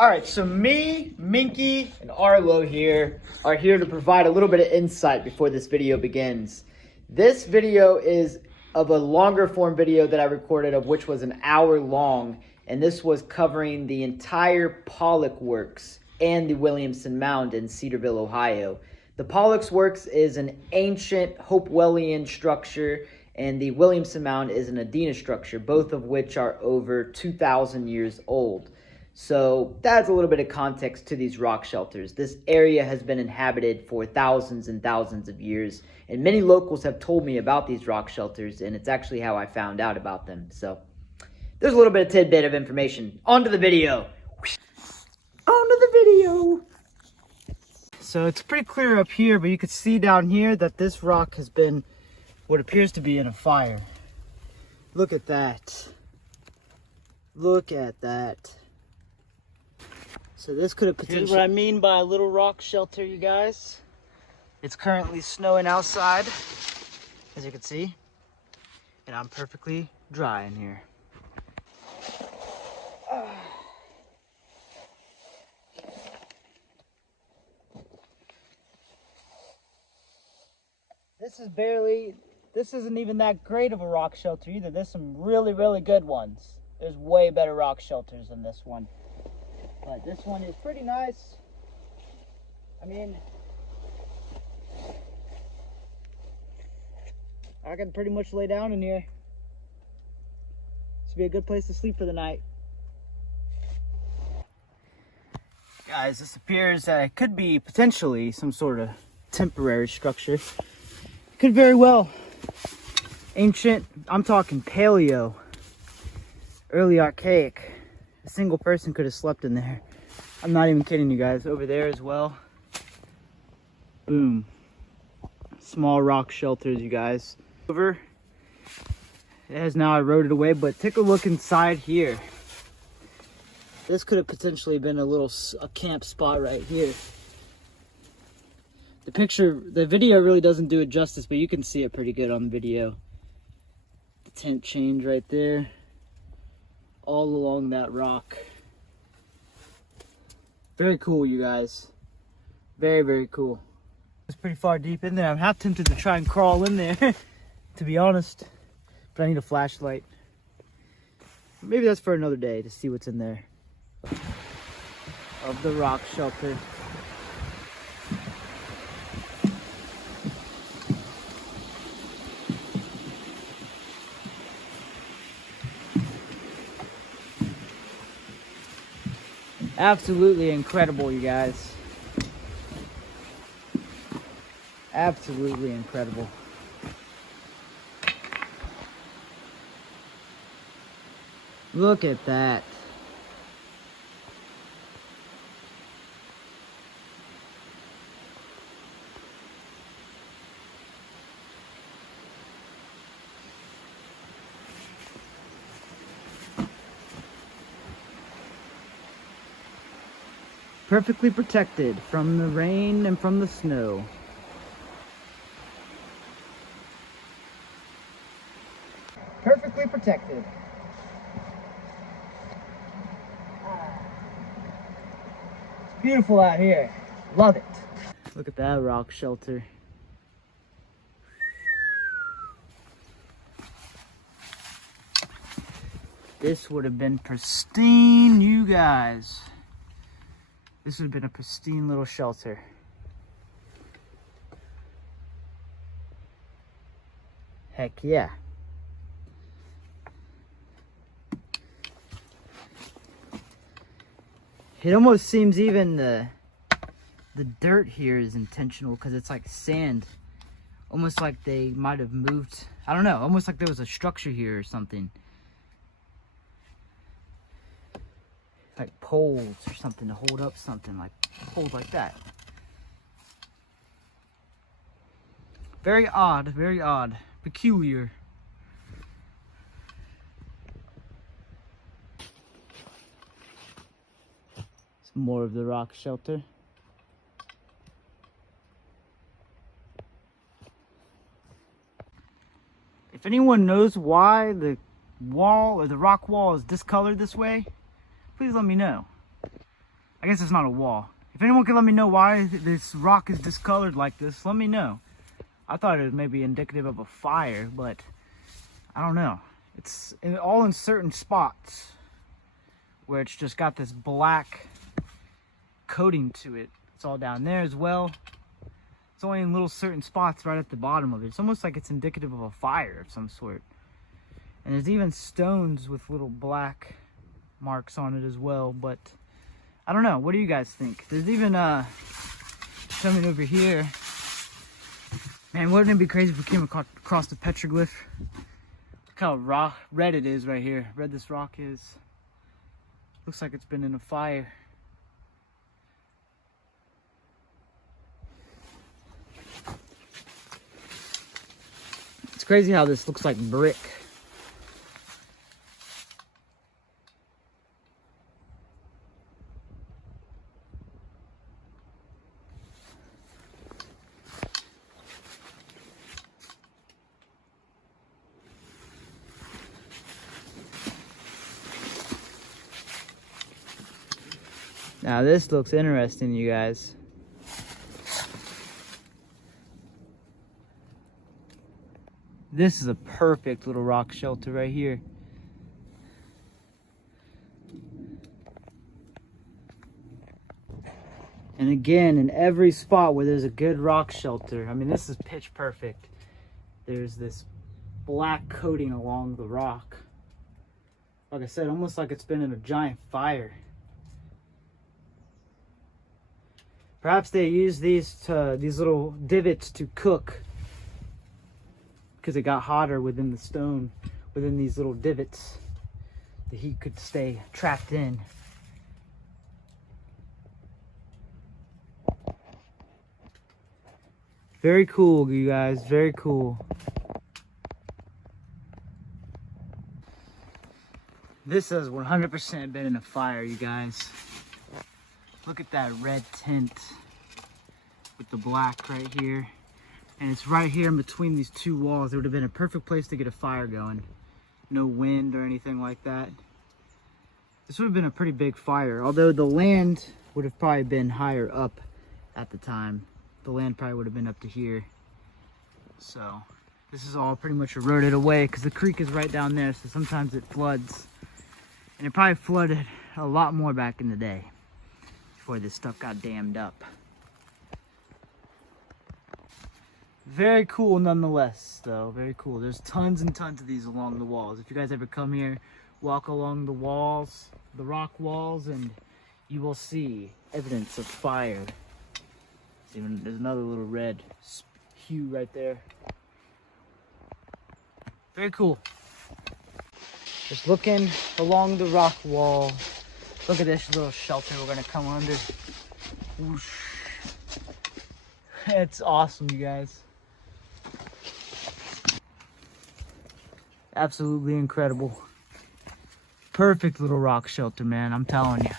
All right, so me, Minky, and Arlo here are here to provide a little bit of insight before this video begins. This video is of a longer form video that I recorded, of which was an hour long, and this was covering the entire Pollock Works and the Williamson Mound in Cedarville, Ohio. The Pollock Works is an ancient Hopewellian structure, and the Williamson Mound is an Adena structure, both of which are over 2,000 years old. So that's a little bit of context to these rock shelters. This area has been inhabited for thousands and thousands of years, and many locals have told me about these rock shelters, and it's actually how I found out about them. So there's a little bit of tidbit of information. On to the video. On to the video. So it's pretty clear up here, but you can see down here that this rock has been what appears to be in a fire. Look at that. Look at that. So this could have potentially... Here's what I mean by a little rock shelter, you guys. It's currently snowing outside, as you can see. And I'm perfectly dry in here. This isn't even that great of a rock shelter either. There's some really, really good ones. There's way better rock shelters than this one. But this one is pretty nice. I mean, I can pretty much lay down in here. This would be a good place to sleep for the night. Guys, this appears that it could be potentially some sort of temporary structure. Could very well. Ancient, I'm talking paleo, early archaic. A single person could have slept in there. I'm not even kidding you guys. Over there as well. Boom. Small rock shelters, you guys. Over. It has now eroded away, but take a look inside here. This could have potentially been a camp spot right here. The video really doesn't do it justice, but you can see it pretty good on the video. The tent change right there. All along that rock. Very cool, you guys. Very, very cool. It's pretty far deep in there. I'm half tempted to try and crawl in there, to be honest. But I need a flashlight. Maybe that's for another day, to see what's in there. Of the rock shelter. Absolutely incredible, you guys. Absolutely incredible. Look at that. Perfectly protected from the rain and from the snow. Perfectly protected. It's beautiful out here. Love it. Look at that rock shelter. This would have been pristine, you guys. This would have been a pristine little shelter. Heck yeah. It almost seems even the dirt here is intentional, because it's like sand. Almost like they might have moved, I don't know, almost like there was a structure here or something. Like poles or something to hold up something, like hold like that. Very odd, peculiar. Some more of the rock shelter. If anyone knows why the wall or the rock wall is discolored this way, please let me know. I guess it's not a wall. If anyone could let me know why this rock is discolored like this, let me know. I thought it was maybe indicative of a fire, but I don't know. It's all in certain spots where it's just got this black coating to it. It's all down there as well. It's only in little certain spots right at the bottom of it. It's almost like it's indicative of a fire of some sort. And there's even stones with little black marks on it as well, but I don't know. What do you guys think? There's even something over here. Man, wouldn't it be crazy if we came across the petroglyph? Look how red it is right here. Red this rock is. Looks like it's been in a fire. It's crazy how this looks like brick. Now this looks interesting, you guys. This is a perfect little rock shelter right here. And again, in every spot where there's a good rock shelter, I mean, this is pitch perfect. There's this black coating along the rock. Like I said, almost like it's been in a giant fire. Perhaps they use these little divots to cook, because it got hotter within the stone, within these little divots. The heat could stay trapped in. Very cool, you guys, very cool. This has 100% been in a fire, you guys. Look at that red tint with the black right here. And it's right here in between these two walls. It would have been a perfect place to get a fire going. No wind or anything like that. This would have been a pretty big fire, although the land would have probably been higher up at the time. The land probably would have been up to here. So this is all pretty much eroded away because the creek is right down there, so sometimes it floods. And it probably flooded a lot more back in the day before this stuff got dammed up. Very cool nonetheless, though. Very cool. There's tons and tons of these along the walls. If you guys ever come here, walk along the walls, the rock walls, and you will see evidence of fire. There's another little red hue right there. Very cool. Just looking along the rock wall. Look at this little shelter we're gonna come under. Whoosh. It's awesome, you guys. Absolutely incredible. Perfect little rock shelter, man, I'm telling you.